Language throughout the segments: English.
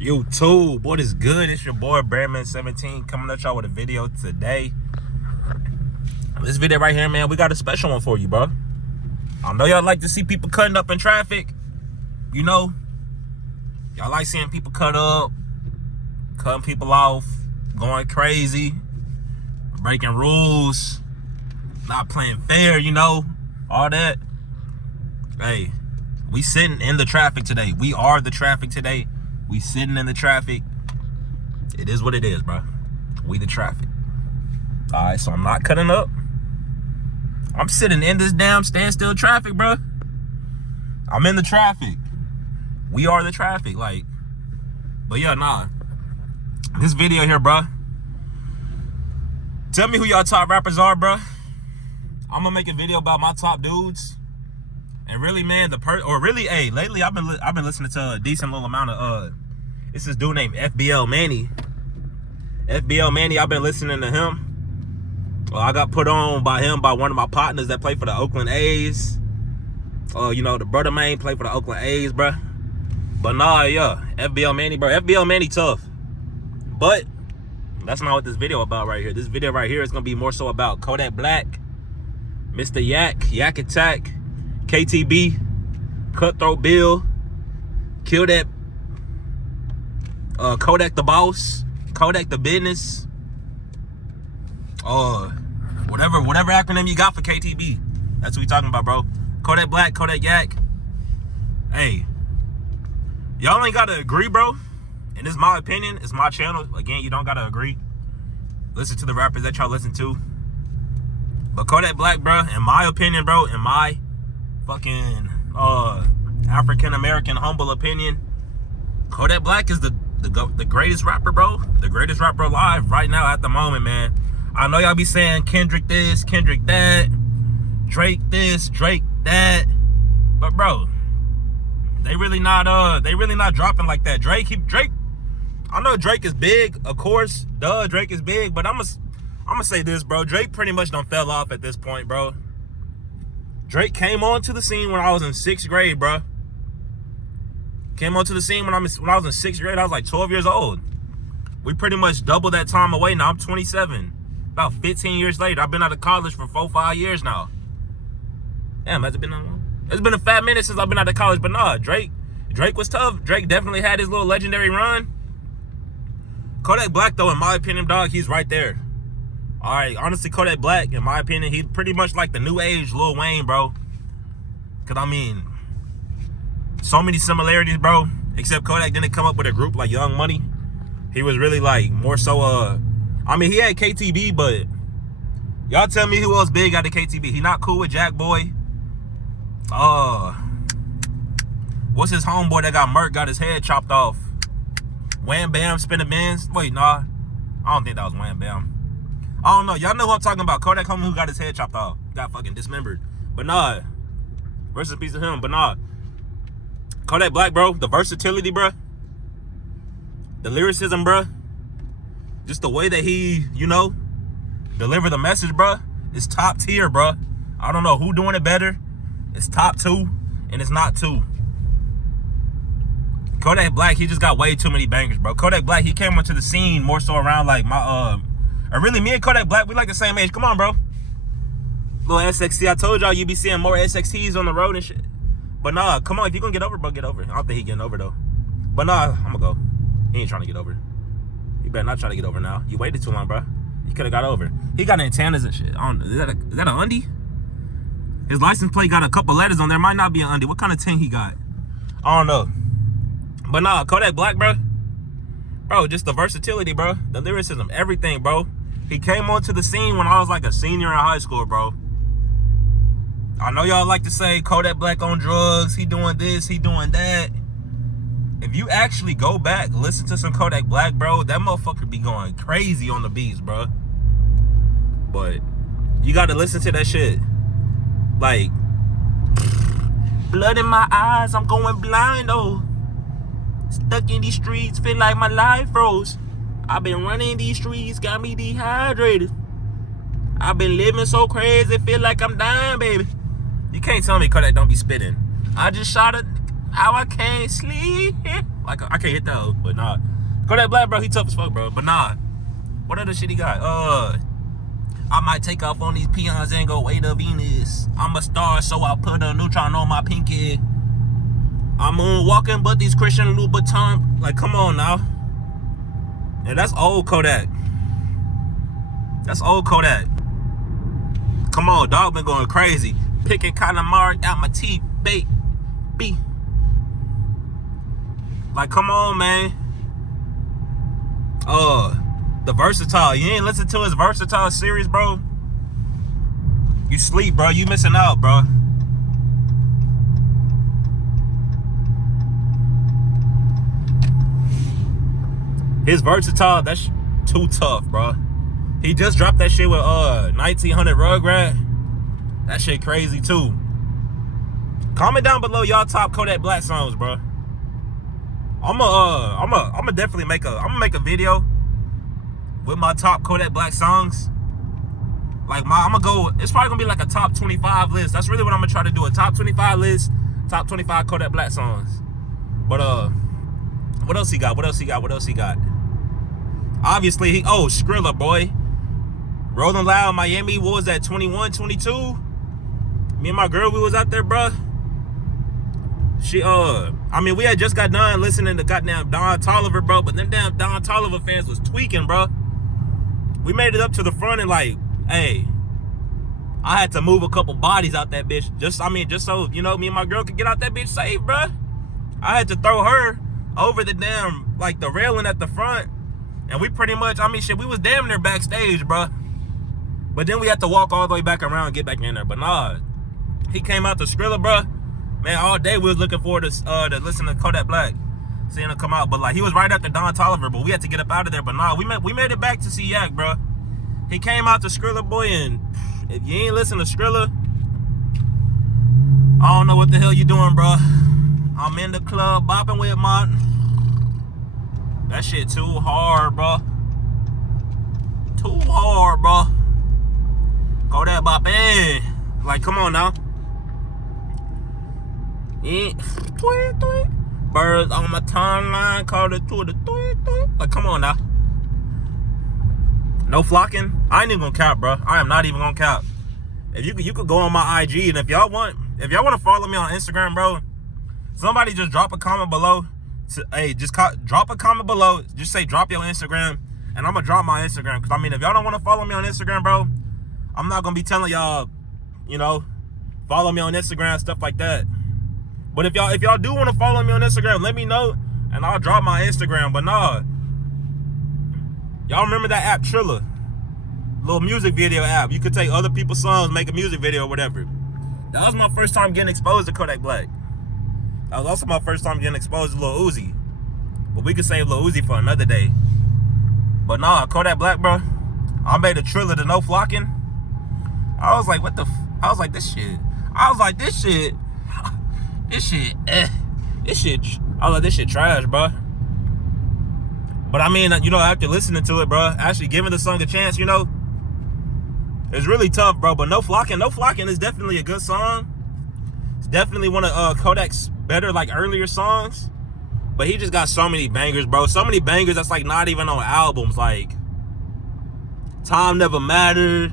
YouTube, what is good? It's your boy Brandman17 coming at y'all with a video today. This video right here, man, we got a special one for you, bro. I know y'all like to see people cutting up in traffic. You know, y'all like seeing people cut up, cutting people off, going crazy, breaking rules, not playing fair, you know, all that. Hey, we sitting in the traffic today. We are the traffic today. We sitting in the traffic. It is what it is, bro. We the traffic. All right, so I'm not cutting up. I'm sitting in this damn standstill traffic, bro. I'm in the traffic. We are the traffic, like. But yeah, nah. This video here, bro. Tell me who y'all top rappers are, bro. I'm gonna make a video about my top dudes. And really, man, hey, lately I've been listening to a decent little amount of it's this dude named FBL Manny. FBL Manny, I've been listening to him. I got put on by him by one of my partners that play for the Oakland A's. You know, the brother man play for the Oakland A's, bro. But nah, yeah, FBL Manny, bro. FBL Manny tough. But that's not what this video about right here. This video right here is gonna be more so about KODAK Black, Mr. Yak Attack, KTB, Cutthroat Bill, Kill That, KODAK the Boss, KODAK the Business, whatever acronym you got for KTB. That's what we talking about, bro. KODAK Black, KODAK Yak. Hey, y'all ain't gotta agree, bro. And this is my opinion. It's my channel. Again, you don't gotta agree. Listen to the rappers that y'all listen to. But KODAK Black, bro, in my opinion, bro, in my fucking African American humble opinion, KODAK Black is the greatest rapper, bro. The greatest rapper alive right now at the moment, man. I know y'all be saying Kendrick this, Kendrick that, Drake this, Drake that, but bro, they really not dropping like that. Drake. I know Drake is big, of course. Duh, Drake is big, but I'm gonna say this, bro. Drake pretty much done fell off at this point, bro. Drake came onto the scene when I was in 6th grade, bro. Came onto the scene when I was in 6th grade. I was like 12 years old. We pretty much doubled that time away. Now I'm 27. About 15 years later. I've been out of college for 4-5 years now. Damn, has it been that long? It's been a fat minute since I've been out of college. But nah, Drake was tough. Drake definitely had his little legendary run. KODAK Black, though, in my opinion, dog, he's right there. All right, honestly, KODAK Black, in my opinion, he's pretty much like the new age Lil Wayne, bro. Because, I mean, so many similarities, bro. Except KODAK didn't come up with a group like Young Money. He was really, like, more so, I mean, he had KTB, but y'all tell me who else big out of KTB. He not cool with Jack Boy. What's his homeboy that got murked, got his head chopped off? Wham Bam, Spin a Benz? Wait, nah. I don't think that was Wham Bam. I don't know. Y'all know who I'm talking about. KODAK homie who got his head chopped off. Got fucking dismembered. But nah. Rest in peace to him. But nah. KODAK Black, bro. The versatility, bro. The lyricism, bro. Just the way that he, you know, deliver the message, bro. It's top tier, bro. I don't know who doing it better. It's top 2. And it's not 2. KODAK Black, he just got way too many bangers, bro. KODAK Black, he came onto the scene more so around like my, really, me and KODAK Black, we like the same age. Come on, bro. Little SXT. I told y'all you be seeing more SXTs on the road and shit. But nah, come on. If you gonna get over, bro, get over. I don't think he getting over, though. But nah, I'm gonna go. He ain't trying to get over. You better not try to get over now. You waited too long, bro. You could have got over. He got antennas and shit. I don't know. Is that an undie? His license plate got a couple letters on there. Might not be an undie. What kind of 10 he got? I don't know. But nah, KODAK Black, bro. Bro, just the versatility, bro. The lyricism, everything, bro. He came onto the scene when I was like a senior in high school, bro. I know y'all like to say KODAK Black on drugs. He doing this, he doing that. If you actually go back, listen to some KODAK Black, bro, that motherfucker be going crazy on the beats, bro. But you got to listen to that shit. Like, blood in my eyes, I'm going blind, oh. Stuck in these streets, feel like my life froze. I've been running these streets, got me dehydrated. I've been living so crazy, feel like I'm dying, baby. You can't tell me KODAK don't be spitting. I just shot it, how I can't sleep. Like, I can't hit that hoe, but nah. Kodak Black, bro, he tough as fuck, bro. But nah. What other shit he got? I might take off on these peons and go way to Venus. I'm a star, so I put a neutron on my pinky. I'm moonwalking, but these Christian Louboutin. Like, come on now. And that's old Kodak. That's old Kodak. Come on, dog been going crazy. Picking calamari out my teeth, baby. Like, come on, man. The Versatile. You ain't listen to his Versatile series, bro? You sleep, bro. You missing out, bro. His Versatile, that's too tough, bro. He just dropped that shit with 1900 Rugrat. That shit crazy too. Comment down below y'all top Kodak Black songs, bro. I'ma definitely make a video with my top Kodak Black songs. Like it's probably gonna be like a top 25 list. That's really what I'm gonna try to do, a top 25 list, top 25 Kodak Black songs. But what else he got? Obviously, Skrilla, boy. Rolling Loud, Miami, what was that, 21, 22? Me and my girl, we was out there, bruh. We had just got done listening to goddamn Don Toliver, bro, but them damn Don Toliver fans was tweaking, bro. We made it up to the front and like, hey, I had to move a couple bodies out that bitch. Just so, me and my girl could get out that bitch safe, bro. I had to throw her over the damn, like, the railing at the front. And we pretty much, we was damn near backstage, bro. But then we had to walk all the way back around and get back in there. But nah, he came out to Skrilla, bro. Man, all day we was looking forward to listen to Kodak Black, seeing him come out. But like, he was right after Don Toliver, but we had to get up out of there. But nah, we made it back to see Yak, bro. He came out to Skrilla, boy, and if you ain't listen to Skrilla, I don't know what the hell you doing, bro. I'm in the club bopping with my... That shit too hard, bro. Too hard, bro. Kodak bopping. Like, come on now. Yeah. Tweet, tweet. Birds on my timeline, call it to the tweet, tweet. Like, come on now. No flocking. I ain't even gonna cap, bro. I am not even gonna cap. If you could go on my IG, and if y'all want to follow me on Instagram, bro, somebody just drop a comment below. Drop a comment below. Just say drop your Instagram, and I'm gonna drop my Instagram. Cause if y'all don't want to follow me on Instagram, bro, I'm not gonna be telling y'all, follow me on Instagram, stuff like that. But if y'all do want to follow me on Instagram, let me know, and I'll drop my Instagram. But nah, y'all remember that app Trilla? Little music video app. You could take other people's songs, make a music video or whatever. That was my first time getting exposed to Kodak Black. That was also my first time getting exposed to Lil Uzi. But we could save Lil Uzi for another day. But nah, Kodak Black, bro. I made a Trilla to no flocking. I was like, I was like, this shit. I was like, this shit, this shit trash, bro. But after listening to it, bro, actually giving the song a chance, it's really tough, bro. But No Flocking is definitely a good song. It's definitely one of Kodak's better, like, earlier songs. But he just got so many bangers, bro. So many bangers that's, like, not even on albums. Like, Time Never Mattered.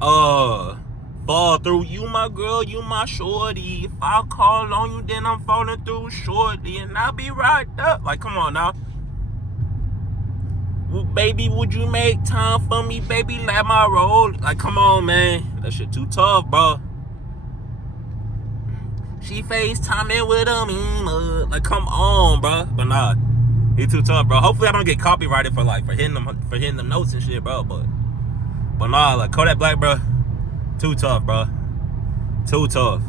Fall Through. You my girl, you my shorty. If I call on you, then I'm falling through shortly. And I'll be right up. Like, come on now. Well, baby, would you make time for me, baby? Like my role. Like, come on, man. That shit too tough, bro. She FaceTiming with a meme. Like, come on, bro. But nah, he too tough, bro. Hopefully I don't get copyrighted for hitting them notes and shit, bro. But nah, like, Kodak Black, bro, too tough, bro. Too tough.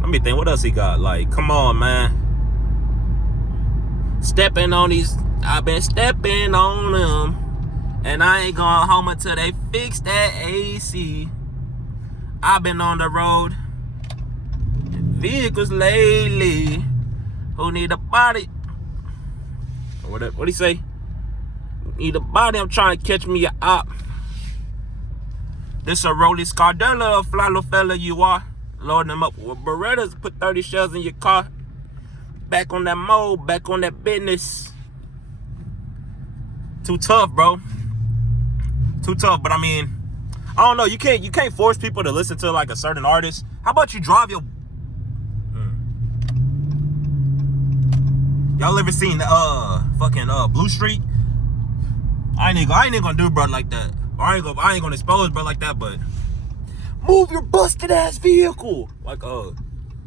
Let me think, what else he got? Like, come on, man. Stepping on these, I've been stepping on them, and I ain't going home until they fix that AC. I've been on the road, vehicles lately. Who need a body? What'd he say? Need a body, I'm trying to catch me a op. This a Rollie Scardella, a fly little fella you are. Loading them up with Berettas. Put 30 shells in your car. Back on that mode. Back on that business. Too tough, bro. Too tough. But I mean, I don't know. You can't force people to listen to like a certain artist. How about you drive your... Y'all ever seen fucking Blue Street? I ain't gonna do bro like that. I ain't gonna expose bro like that, but move your busted ass vehicle. Like nah,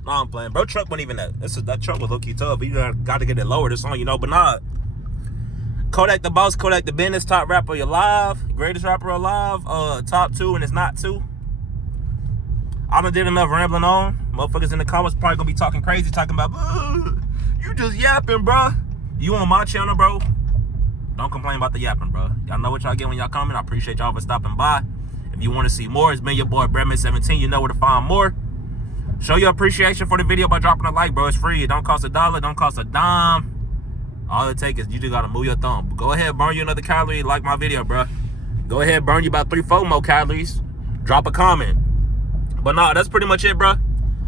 I'm playing. Bro, truck wasn't even that truck was low key tough. But you got to get it lower this song, you know. But nah, Kodak the Boss, Kodak the Business, top rapper alive, greatest rapper alive, top 2, and it's not 2. I done did enough rambling on. Motherfuckers in the comments probably gonna be talking crazy, talking about you just yapping, bro. You on my channel, bro? Don't complain about the yapping, bro. Y'all know what y'all get when y'all coming. I appreciate y'all for stopping by. If you want to see more, it's been your boy Breadman17. You know where to find more. Show your appreciation for the video by dropping a like, bro. It's free. It don't cost $1. Don't cost a dime. All it takes is you just gotta move your thumb. Go ahead, burn you another calorie. Like my video, bro. Go ahead, burn you about 3-4 more calories. Drop a comment. But nah, that's pretty much it, bro.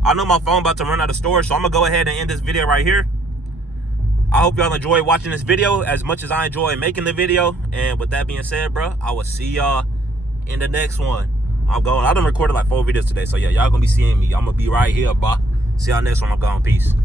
I know my phone about to run out of storage, so I'm gonna go ahead and end this video right here. I hope y'all enjoy watching this video as much as I enjoy making the video. And with that being said, bro, I will see y'all in the next one. I'm going. I done recorded like 4 videos today. So yeah, y'all gonna be seeing me. I'm gonna be right here, bro. See y'all next one. I'm gone. Peace.